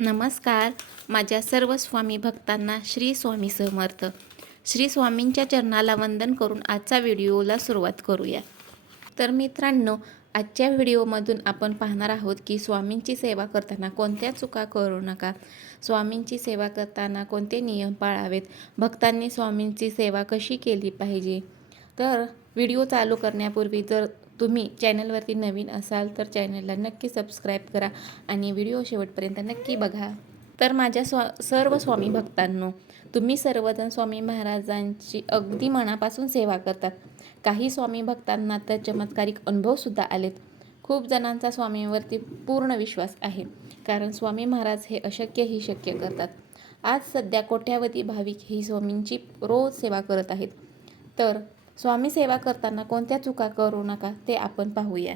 नमस्कार. माझ्या सर्व स्वामी भक्तांना श्री स्वामी समर्थ. श्री स्वामींच्या चरणाला वंदन करून आजचा व्हिडिओला सुरुवात करूया. तर मित्रांनो आजच्या व्हिडिओमधून आपण पाहणार आहोत की स्वामींची सेवा करताना कोणत्या चुका करू नका. स्वामींची सेवा करताना कोणते नियम पाळावेत? भक्तांनी स्वामींची सेवा कशी केली पाहिजे? तर व्हिडिओ चालू करण्यापूर्वी जर तुम्ही चॅनलवरती नवीन असाल तर चॅनलला नक्की सबस्क्राईब करा आणि व्हिडिओ शेवटपर्यंत नक्की बघा. तर माझ्या स्वा सर्व स्वामी भक्तांनो तुम्ही सर्वजण स्वामी महाराजांची अगदी मनापासून सेवा करतात. काही स्वामी भक्तांना तर चमत्कारिक अनुभवसुद्धा आलेत. खूप जणांचा स्वामींवरती पूर्ण विश्वास आहे. कारण स्वामी महाराज हे अशक्यही शक्य करतात. आज सध्या कोट्यावधी भाविक ही स्वामींची रोज सेवा करत आहेत. तर स्वामी सेवा करताना कोणत्या चुका करू नका ते आपण पाहूया.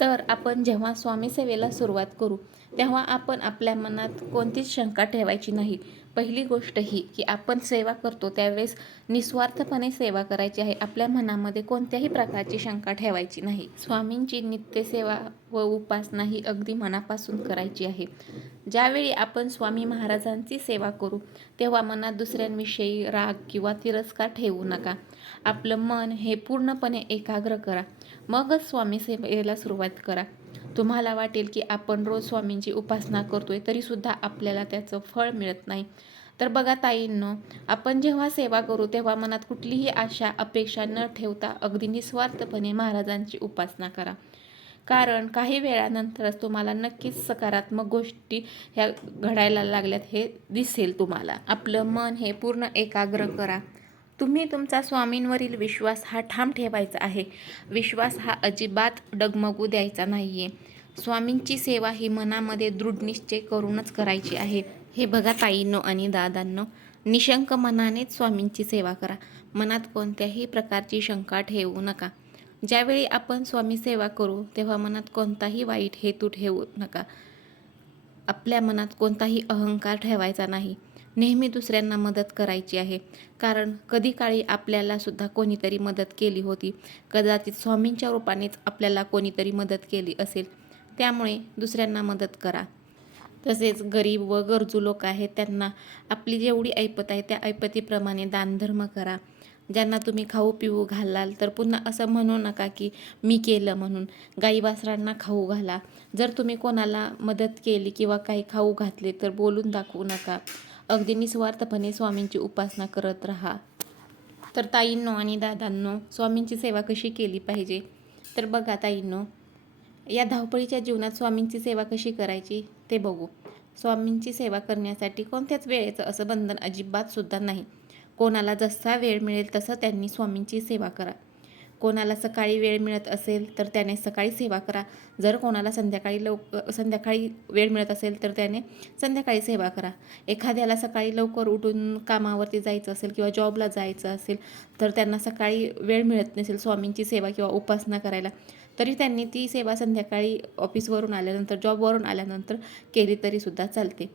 तर आपण जेव्हा स्वामी सेवेला सुरुवात करू तेव्हा आपण आपल्या मनात कोणतीच शंका ठेवायची नाही. पहिली गोष्ट ही की आपण सेवा करतो त्यावेळेस निस्वार्थपणे सेवा करायची आहे. आपल्या मनामध्ये कोणत्याही प्रकारची शंका ठेवायची नाही. स्वामींची नित्यसेवा व उपासना ही अगदी मनापासून करायची आहे. ज्यावेळी आपण स्वामी महाराजांची सेवा करू तेव्हा मनात दुसऱ्यांविषयी राग किंवा तिरस्कार ठेवू नका. आपलं मन हे पूर्णपणे एकाग्र करा. मगच स्वामी सेवेला सुरुवात करा. तुम्हाला वाटेल की आपण रोज स्वामींची उपासना करतोय तरीसुद्धा आपल्याला त्याचं फळ मिळत नाही. तर बघा ताईंनो आपण जेव्हा सेवा करू तेव्हा मनात कुठलीही आशा अपेक्षा न ठेवता अगदी निस्वार्थपणे महाराजांची उपासना करा. कारण काही वेळानंतरच तुम्हाला नक्कीच सकारात्मक गोष्टी ह्या घडायला लागल्यात हे दिसेल तुम्हाला. आपलं मन हे पूर्ण एकाग्र करा. तुम्ही तुमचा स्वामींवरील विश्वास हा ठाम ठेवायचा आहे. विश्वास हा अजिबात डगमगू द्यायचा नाही आहे स्वामींची सेवा ही मनामध्ये दृढ निश्चय करूनच करायची आहे. हे बघा ताईंनो आणि दादांनो निशंक मनानेच स्वामींची सेवा करा. मनात कोणत्याही प्रकारची शंका ठेवू नका. ज्यावेळी आपण स्वामी सेवा करू तेव्हा मनात कोणताही वाईट हेतू ठेवू नका. आपल्या मनात कोणताही अहंकार ठेवायचा नाही. नेहमी दुसऱ्यांना मदत करायची आहे. कारण कधी काळी आपल्याला सुद्धा कोणीतरी मदत केली होती. कदाचित स्वामींच्या रूपानेच आपल्याला कोणीतरी मदत केली असेल. त्यामुळे दुसऱ्यांना मदत करा. तसेच गरीब व गरजू लोक आहेत त्यांना आपली जेवढी ऐपत आहे त्या ऐपतीप्रमाणे दानधर्म करा. ज्यांना तुम्ही खाऊ पिऊ घालाल तर पुन्हा असं म्हणू नका की मी केलं म्हणून. गाई वासरांना खाऊ घाला. जर तुम्ही कोणाला मदत केली किंवा काही खाऊ घातले तर बोलून दाखवू नका. अगदी निस्वार्थपणे स्वामींची उपासना करत राहा. तर ताईंनो आणि दादांनो स्वामींची सेवा कशी केली पाहिजे? तर बघा ताईंनो या धावपळीच्या जीवनात स्वामींची सेवा कशी करायची ते बघू. स्वामींची सेवा करण्यासाठी कोणत्याच वेळेचं असं बंधन अजिबातसुद्धा नाही. कोणाला जसा वेळ मिळेल तसं त्यांनी स्वामींची सेवा करा. कोणाला सकाळी वेळ मिळत असेल तर त्याने सकाळी सेवा करा. जर कोणाला संध्याकाळी लवक संध्याकाळी वेळ मिळत असेल तर त्याने संध्याकाळी सेवा करा. एखाद्याला सकाळी लवकर उठून कामावरती जायचं असेल किंवा जॉबला जायचं असेल तर त्यांना सकाळी वेळ मिळत नसेल स्वामींची सेवा किंवा उपासना करायला तरी त्यांनी ती सेवा संध्याकाळी ऑफिसवरून आल्यानंतर जॉबवरून आल्यानंतर केली तरीसुद्धा चालते.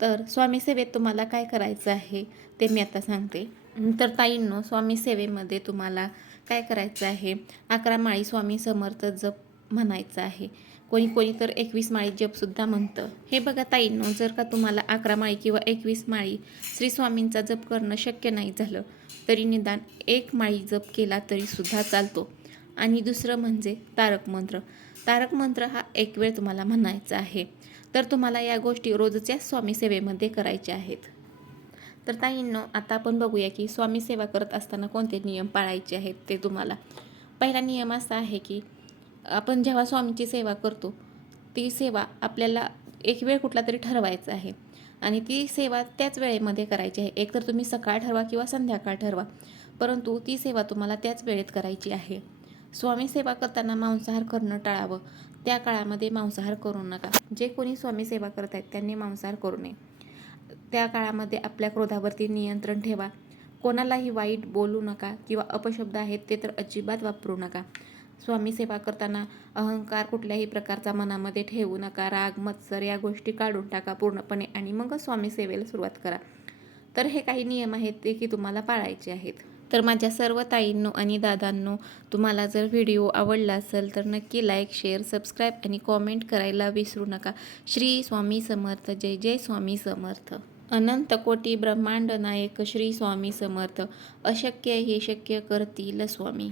तर स्वामी सेवेत तुम्हाला काय करायचं आहे ते मी आता सांगते. तर ताईंनो स्वामी सेवेमध्ये तुम्हाला काय करायचं आहे? अकरा माळी स्वामी समर्थ जप म्हणायचं आहे. कोणी कोणी तर एकवीस माळी जपसुद्धा म्हणतं. हे बघा ताईंनो जर का तुम्हाला अकरा माळी किंवा एकवीस माळी श्री स्वामींचा जप करणं शक्य नाही झालं तरी निदान एक माळी जप केला तरीसुद्धा चालतो. आणि दुसरं म्हणजे तारक मंत्र. तारक मंत्र हा एक वेळ तुम्हाला म्हणायचा आहे. तर तुम्हाला या गोष्टी रोजच्या स्वामी सेवेमध्ये करायच्या आहेत. तर ताईंनो आता आपण बघूया की स्वामी सेवा करत असताना कोणते नियम पाळायचे आहेत ते तुम्हाला. पहिला नियम असा आहे की आपण जेव्हा स्वामीची सेवा करतो ती सेवा आपल्याला एक वेळ कुठला तरी ठरवायचा आहे. आणि ती सेवा त्याच वेळेमध्ये करायची आहे. एकतर तुम्ही सकाळ ठरवा किंवा संध्याकाळ ठरवा परंतु ती सेवा तुम्हाला त्याच वेळेत करायची आहे. स्वामी सेवा करताना मांसाहार करणं टाळावं. त्या काळामध्ये मांसाहार करू नका. जे कोणी स्वामी सेवा करत आहेत त्यांनी मांसाहार करू नये. त्या काळामध्ये आपल्या क्रोधावरती नियंत्रण ठेवा. कोणालाही वाईट बोलू नका किंवा अपशब्द आहेत ते तर अजिबात वापरू नका. स्वामी सेवा करताना अहंकार कुठल्याही प्रकारचा मनामध्ये ठेवू नका. राग मत्सर या गोष्टी काढून टाका पूर्णपणे आणि मग स्वामी सेवेला सुरुवात करा. तर हे काही नियम आहेत ते की तुम्हाला पाळायचे आहेत. तर माझ्या सर्व ताईंनो आणि दादांनो तुम्हाला जर व्हिडिओ आवडला असेल तर नक्की लाईक शेअर सबस्क्राईब आणि कॉमेंट करायला विसरू नका. श्री स्वामी समर्थ जय जय स्वामी समर्थ. अनंत कोटी ब्रह्मांड नायक श्री स्वामी समर्थ. अशक्य हे शक्य करतील स्वामी.